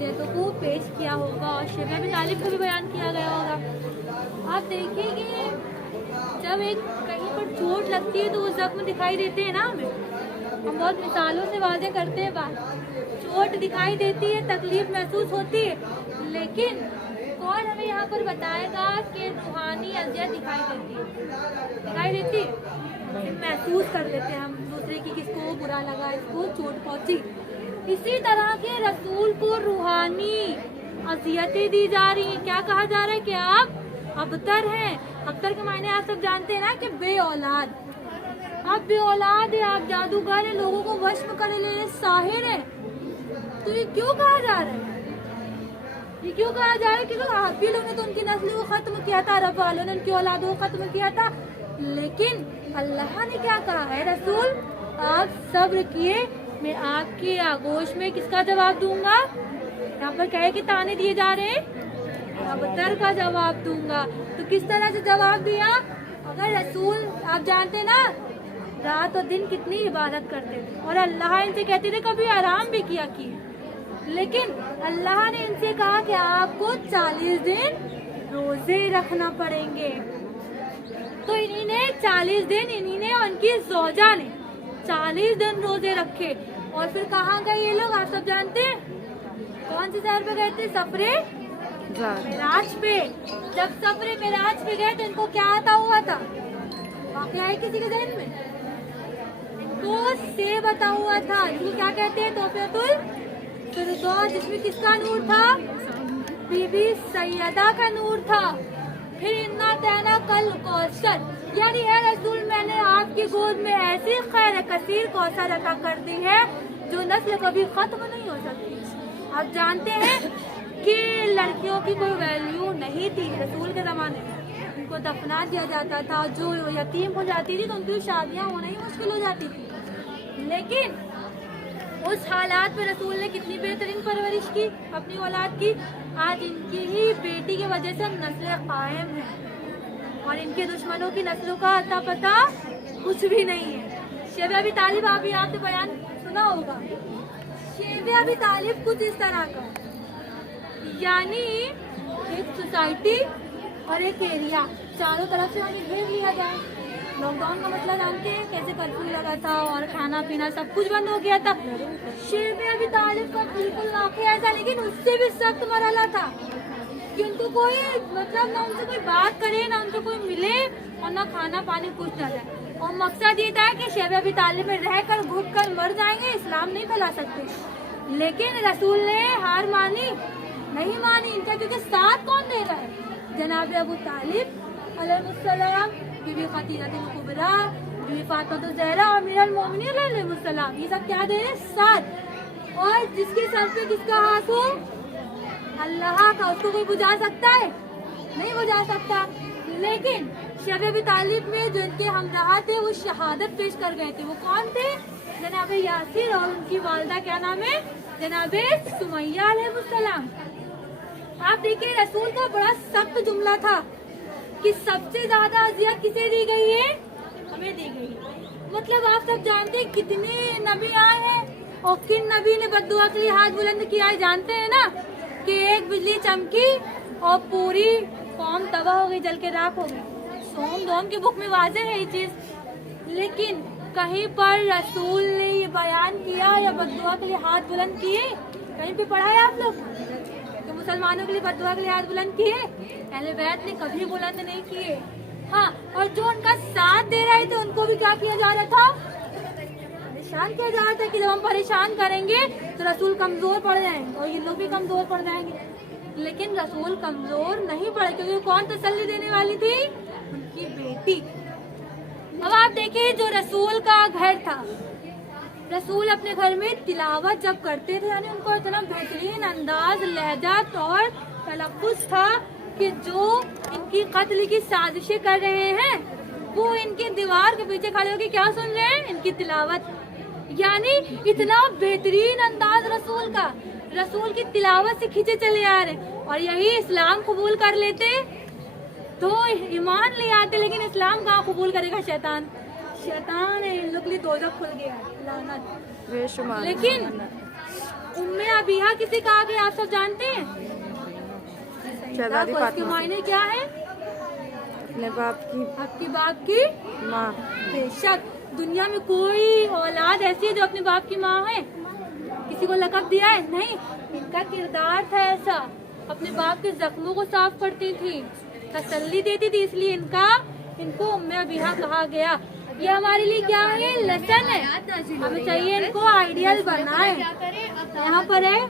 अज़ियतों को पेश किया होगा और शब अबी तालिब को भी बयान किया गया होगा। आप देखिए कि जब एक कहीं पर चोट लगती है तो वो जख्म दिखाई देते हैं ना, हम बहुत मिसालों से वाज़े करते हैं बात। चोट दिखाई देती है, तकलीफ महसूस होती है, लेकिन कौन हमें यहाँ पर बताएगा कि रूहानी अज़ियत दिखाई देती है? दिखाई देती है, महसूस कर लेते हैं हम दूसरे की, किसको बुरा लगा, इसको चोट पहुंची। इसी तरह के रसूल को रूहानी अज़ियतें दी जा रही हैं। क्या कहा जा रहा है कि आप अबतर हैं। अबतर के मायने आप सब जानते हैं ना कि बे औलाद। आप बे औलाद है, आप जादूगर हैं, लोगों को वश में कर ले, साहिर है। तो ये क्यों कहा जा रहा है? ये क्यों कहा जा रहा है? क्योंकि हाफिलों ने तो उनकी नस्ल को खत्म किया था, अरब वालों ने उनकी औलादों को खत्म किया था, लेकिन अल्लाह ने क्या कहा है, रसूल आप सब्र किए, मैं आपकी आगोश में किसका जवाब दूंगा? यहाँ पर कहे कि ताने दिए जा रहे हैं, अबतर का जवाब दूंगा। तो किस तरह से जवाब दिया? अगर रसूल, आप जानते ना, रात और दिन कितनी इबादत करते थे और अल्लाह इनसे कहते थे कभी आराम भी किया किए, लेकिन अल्लाह ने इनसे कहा कि आपको 40 दिन रोजे रखना पड़ेंगे। तो इन्हीं ने 40 दिन, इन्हीं ने और उनकी ज़ौजा ने 40 दिन रोजे रखे। और फिर कहाँ गए ये लोग? आप सब जानते हैं, कौन से शहर पे गए थे? सफरे मेराज पे। जब सफरे मेराज पे गए तो इनको क्या आता हुआ था? वाकया है किसी के ज़हन में? इनको से बता हुआ था, जिसको क्या कहते हैं? तोहफेतुल फिरदौस, जिसमें किसका नूर था? बीबी सैयदा का नूर था। फिर इन्ना तैना कल कौसर, यानी है रसूल मैंने आपकी गोद में ऐसी खैर कसीर कौसर अता कर दी है जो नस्ल कभी खत्म नहीं हो सकती। आप जानते हैं कि लड़कियों की कोई वैल्यू नहीं थी रसूल के ज़माने में, उनको दफना दिया जाता था, जो यतीम हो जाती थी तो उनकी शादियाँ होना ही मुश्किल हो जाती थी। लेकिन उस हालात में रसूल ने कितनी बेहतरीन परवरिश की अपनी औलाद की। आज इनकी ही बेटी की वजह से हम नस्लें कायम हैं और इनके दुश्मनों की नस्लों का अता पता कुछ भी नहीं है। शब अबी तालिब, आप भी आपने बयान सुना होगा, शब अबी तालिब कुछ इस तरह का, यानी एक सोसाइटी और एक एरिया, चारों तरफ से हमें घेर लिया जाए। लॉकडाउन का मतलब जानते हैं, कैसे कर्फ्यू लगा था और खाना पीना सब कुछ बंद हो गया था। शब अबी तालिब का बिल्कुल वाकया ऐसा, लेकिन उससे भी सख्त मरहला था कि उनको कोई मतलब ना उनसे कोई बात करे, ना उनको कोई मिले और ना खाना पानी कुछ ना जाए। और मकसद ये था कि शब अबी तालिब में रहकर घुट कर मर जाएंगे, इस्लाम नहीं फैला सकते। लेकिन रसूल ने हार मानी, नहीं मानी इनका, क्योंकि साथ कौन दे रहा है? जनाब अबू तालिब अलैहिस्सलाम, बीबी खदीजा कुबरा, बीबी फातिमा ज़हरा और अमीरुल मोमिनीन अलैहिस्सलाम, ये सब क्या दे रहे? साथ। और जिसके सर पे किसका हाथ हो? अल्लाह का। उसको कोई बुझा सकता है? नहीं बुझा सकता। लेकिन शब अबी तालिब में जो इनके हमराह थे वो शहादत पेश कर गए थे। वो कौन थे? जनाब यासिर और उनकी वालदा, क्या नाम है? जनाब सुमैया अलैहिस्सलाम। आप देखिए रसूल का बड़ा सख्त जुमला था कि सबसे ज्यादा अजियत किसे दी गई है? हमें दी गई है। मतलब आप सब जानते हैं कितने नबी आए हैं और किन नबी ने बद्दुआ के लिए हाथ बुलंद किया है? जानते हैं ना कि एक बिजली चमकी और पूरी कौम तबाह हो गई, जल के राख हो गई। सोम दोम की बुक में वाज़ेह है ये चीज, लेकिन कहीं पर रसूल ने ये बयान किया या बद्दुआ के लिए हाथ बुलंद किए? कहीं पे पढ़ा है आप लोग कि मुसलमानों के लिए बद्दुआ के लिए हाथ बुलंद किए? अहले बैत ने कभी बुलंद नहीं किए। हाँ, और जो उनका साथ दे रहे थे उनको भी क्या किया जा रहा था? परेशान किया जा रहा था कि जब हम परेशान करेंगे तो रसूल कमजोर पड़ जाएंगे और ये लोग भी कमजोर पड़ जाएंगे। लेकिन रसूल कमजोर नहीं पड़े, क्योंकि कौन तसल्ली देने वाली थी? उनकी बेटी। अब आप देखिए जो रसूल का घर था, रसूल अपने घर में तिलावत जब करते थे, यानी उनको इतना बेहतरीन अंदाज, लहजा और तलफ़्फ़ुज़ था कि जो इनकी कत्ल की साजिशें कर रहे हैं वो इनके दीवार के पीछे खड़े होकर क्या सुन रहे हैं? इनकी तिलावत। यानी इतना बेहतरीन अंदाज रसूल का, रसूल की तिलावत से खींचे चले आ रहे। और यही इस्लाम कबूल कर लेते तो ईमान ले आते, लेकिन इस्लाम कहाँ कबूल करेगा? शैतान। शैतान है, इन लोग के लिए दोज़ख खुल गया है, लानत। लेकिन उम्मे अबीहा किसे कहा गया आप सब जानते हैं? शहजादी इसके मायने क्या है? अपने बाप की आपके बाप की माँ। बेशक दुनिया में कोई औलाद ऐसी है जो अपने बाप की माँ है? किसी को लक़ब दिया है? नहीं। इनका किरदार था ऐसा, अपने बाप के जख्मों को साफ करती थी, तसल्ली देती थी, इसलिए इनको उम्मे अबीहा कहा गया। ये हमारे लिए क्या है? लेसन है। हमें चाहिए इनको आइडियल बनाए। यहाँ पर है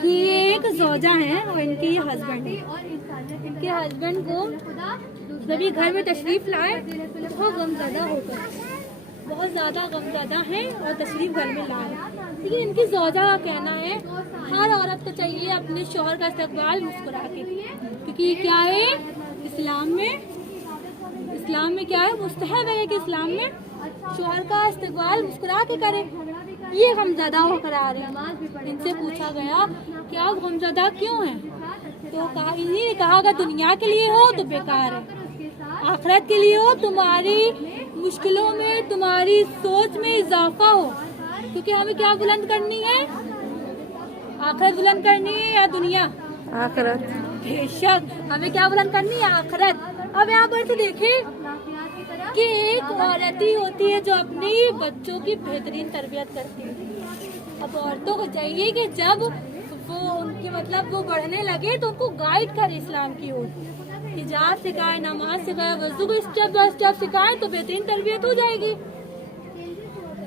कि ये एक जोजा है और इनके ये हस्बैंड है। इनके हस्बैंड को जब ये घर में तशरीफ लाए तो गमज़दा होकर, बहुत ज्यादा गमज़दा है और तशरीफ घर में लाए। लेकिन इनकी जोजा का कहना है हर औरत को चाहिए अपने शौहर का इस्तकबाल मुस्कुरा के, क्योंकि ये क्या है इस्लाम में क्या है, मुस्तहब है कि इस्लाम में शौहर का इस्तकबाल मुस्कुरा के करे। ये गमज़दा होकर आ रहे हैं। इनसे पूछा गया कि आप गमज़दा क्यों हैं? तो इन्हीं ने कहा अगर दुनिया के लिए हो तो बेकार है, आखिरत के लिए हो तुम्हारी मुश्किलों में, तुम्हारी सोच में इजाफा हो, क्योंकि हमें क्या बुलंद करनी है? आखिरत बुलंद करनी है या दुनिया? आखिरत। बेशक हमें क्या बुलंद करनी है? आखिरत। अब यहाँ पर से देखें कि एक औरत ही होती है जो अपनी बच्चों की बेहतरीन तरबियत करती है। अब औरतों को चाहिए कि जब वो उनकी वो बढ़ने लगे तो उनको गाइड करे इस्लाम की ओर, हिजाब सिखाए, नमाज सिखाए, वज़ू को स्टेप बाय स्टेप सिखाए तो बेहतरीन तरबियत हो जाएगी।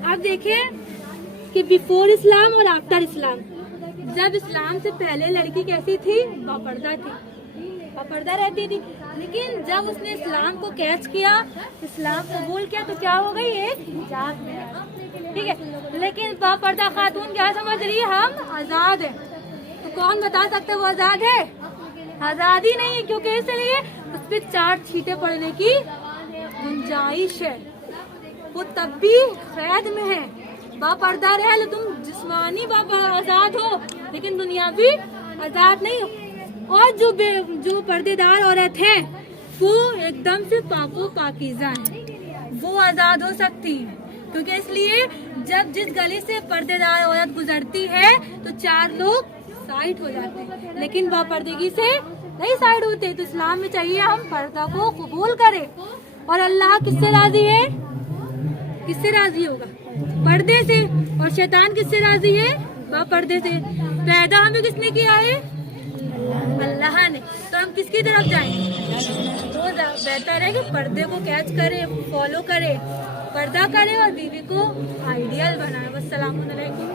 अब देखें कि बिफोर इस्लाम और आफ्टर इस्लाम, जब इस्लाम से पहले लड़की कैसी थी? बापर्दा थी, बापर्दा रहती थी। लेकिन जब उसने इस्लाम को कैच किया, इस्लाम कबूल किया तो क्या हो गई? एक हिजाब में, ठीक है। लेकिन बापर्दा खातून क्या समझ रही है? हम आजाद है। तो कौन बता सकते वो आजाद है? आजादी नहीं है, क्योंकि इसलिए उस पर 4 छींटे पड़ने की गुंजाइश है। वो तब भी कैद में है। बापर्दा रह लो, तुम जिस्मानी आजाद हो लेकिन दुनियावी आजाद नहीं हो। और जो पर्देदार औरत है वो एकदम से पाको पाकीज़ा है, वो आजाद हो सकती है। क्योंकि इसलिए जब जिस गली से पर्देदार औरत गुजरती है तो 4 लोग साइड हो जाते हैं, लेकिन बापर्दगी से नहीं साइड होते। तो इस्लाम में चाहिए हम पर्दा को कबूल करें। और अल्लाह किससे राजी है? किससे राजी होगा? पर्दे से। और शैतान किससे राजी है? बापर्दे से। पैदा हमें किसने किया है? अल्लाह ने। तो हम किसकी तरफ जाएं? तो बेहतर है कि पर्दे को कैच करें, फॉलो करें, पर्दा करें और बीवी को आइडियल बनाए। वस्सलामु अलैकुम।